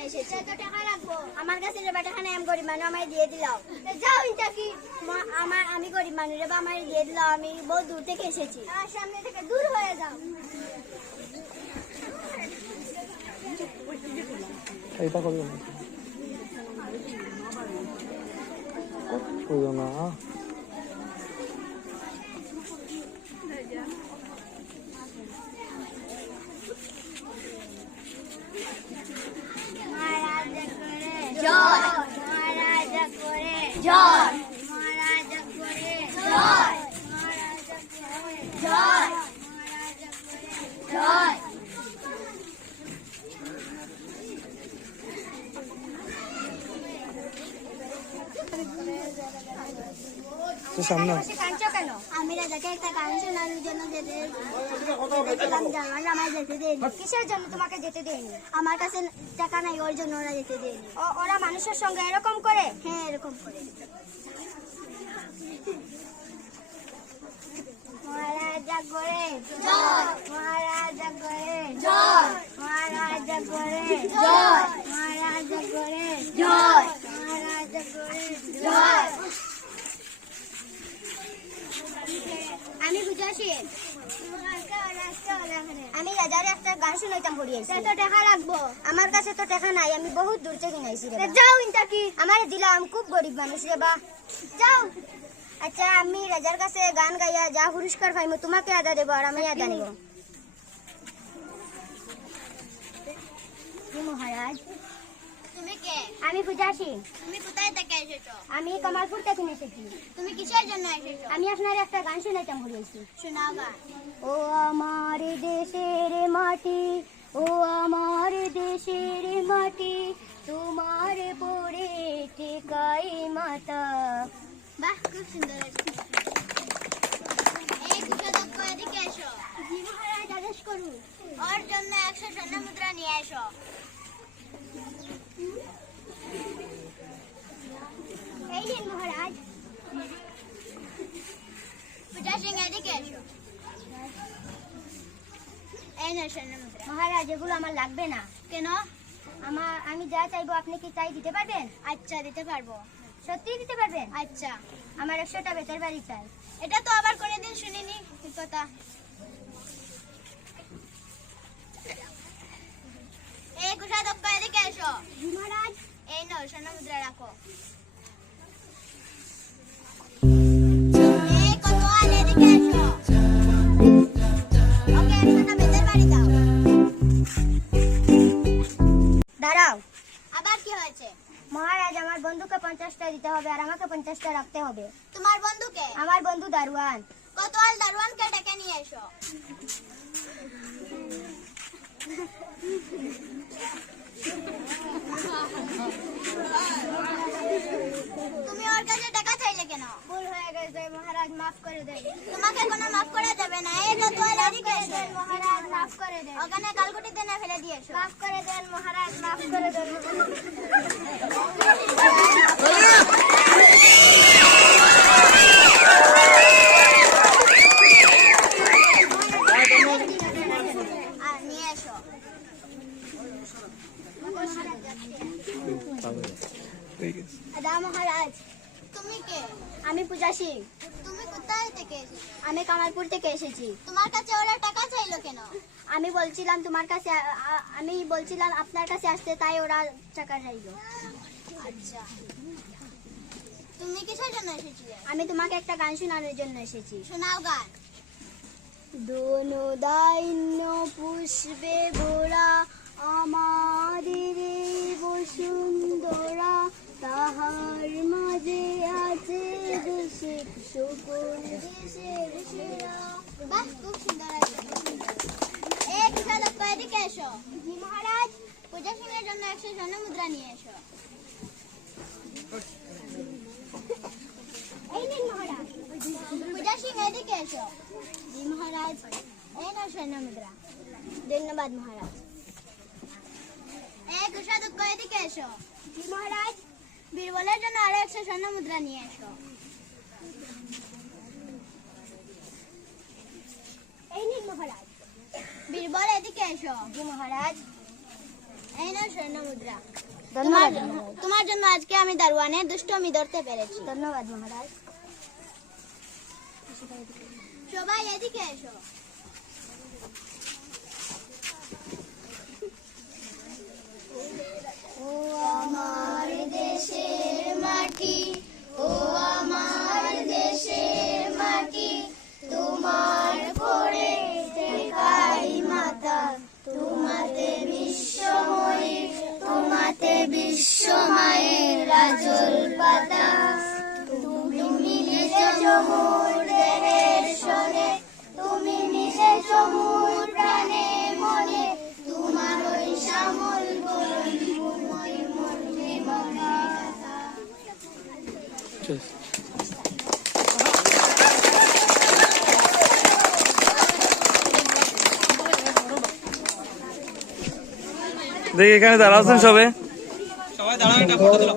জন্য এসেছি তো টাকা আমার কাছে বেটাখানে আমি গরিব মানুষ আমায় দিয়ে দিলাম যাও ইনটা কি? আমার আমি গরিব মানুষ রে বা আমায় দিয়ে দিলাম আমি বহু দূর থেকে এসেছি। আমার সামনে থেকে দূর হয়ে যাও। এইটা করবে না করবে না জয় মহারাজ করে জয় মহারাজ করে জয় মহারাজ করে জয় মহারাজ করে জয় তো সামনে? আমি রাজাকে একটা গান শোনানোর জন্য যেতে যেতেছিলাম, যেতে দেয়নি। কিসের জন্য তোমাকে যেতে দেয়নি? আমার কাছে টাকা নাই ওর জন্য ওরা যেতে দেয়নি। ওরা মানুষের সঙ্গে এরকম করে? হ্যাঁ এরকম করে। মহারাজা করে মহারাজা করে জয়। মহারাজা করে জয়। মহারাজা করে জয়। মহারাজা করে জয়। আমি বুঝাছি আমি রাজার একটা গান শুনাইতাম পড়িয়েছি। তো টাকা লাগবো। আমার কাছে তো টাকা নাই আমি বহুত দূর থেকে নাইছি রে যাও ইনটা কি? আমার দিলাম খুব গরিব মানুষ রে বা। যাও। আচ্ছা আমি রাজার কাছে গান গাইয়া যা পুরস্কার পাইমু তোমাকে আদা দেবো আর আমি আদা নিব। মহারাজ আমি পূজাছি তুমি কোথায় থেকে এসেছ? আমি কামালপুর থেকে এসেছি। তুমি কিসের জন্য এসেছ? আমি আপনার একটা গান শুনাইতাম পড়িয়েছি শোনাও গান ও আমার দেশের মাটি ও আমার দেশের মাটি তোমার পরে টেকাই মাতা। বাহ খুব সুন্দর এই কুশদক্ষ এদিকে এসো। জি মহারাজ আদেশ করুন। ওর জন্য একশো স্বর্ণ মুদ্রা নিয়ে এসো। এই নিন মহারাজ পূজা সিং এদিকে এসো এই না মহারাজ এগুলো আমার লাগবে না কেন আমার আমি যা চাইব আপনি কি চাই দিতে পারবেন আচ্ছা দিতে পারব সত্যি দিতে পারবেন আচ্ছা আমার একশোটা বেতের বাড়ি চাই এটা তো আবার কোনোদিন শুনিনি কথা? এই কুশদক্ষ এদিকে এসো। মহারাজ। এই নাও স্বর্ণ মুদ্রা রাখো। হয়েছে। মহারাজ আমার বন্ধুকে পঞ্চাশটা দিতে হবে আর আমাকে পঞ্চাশটা রাখতে হবে। তোমার বন্ধুকে? আমার বন্ধু দারোয়ান। কোতোয়াল দারোয়ানকে ডেকে নিয়ে এসো। তুমি ওর কাছে টাকা চাইলে কেন? ভুল হয়ে গেছে মহারাজ মাফ করে দেন। তোমাকে কোনো মাফ করা যাবে না। এই এসো মহারাজ। মাফ করে দেন। ওখানে কালকুটিতে না ফেলে দিয়ে মাফ করে দেন মহারাজ মাফ করে দেন আর নিয়ে এসো ঠিক আছে দা মহারাজ তুমি কে আমি পূজা সিং। তুমি কোথায় থেকে এসেছ? আমি কামালপুর থেকে এসেছি। তোমার কাছে ওরা টাকা চাইলো কেন? আমি বলছিলাম তোমার কাছে আমি বলছিলাম আপনার কাছে আসতে তাই ওরা টাকা চাইলো। আচ্ছা। তুমি কিসের জন্য এসেছিলে? আমি তোমাকে একটা গান শোনানোর জন্য এসেছি। শোনাও গান। দোনো দাইন্য পুষ্পে ভরা আমাদের এই বসুন্ধরা তাহার মাঝে আছে দেশের সকল দেশের সেরা বাহ খুব সুন্দর আছে এই কুশালক্ষ এদিকে এসো। মহারাজ, পূজা সিং এর জন্য একশো স্বর্ণ মুদ্রা নিয়ে এসো। এই নিন মহারাজ। পূজা এদিকে এসো। মহারাজ স্বর্ণ মুদ্রা ধন্যবাদ মহারাজ। এই কুশালক্ষ এদিকে এসো। জি বীরবলের জন্য আরও স্বর্ণ মুদ্রা নিয়ে এসো। এই নিন মহারাজ। বীরবল এদিকে এসো জি মহারাজ। এই না স্বর্ণ মুদ্রা তোমার ধন্যবাদ। তোমার জন্য আজকে আমি দারোয়ানের দুষ্টমি ধরতে পেরেছি। ধন্যবাদ মহারাজ। সবাই এদিকে এসো। Cheers. দেখি এখানে দাঁড়াচ্ছেন সবে সবাই দাঁড়াও এটা ফটো তোলো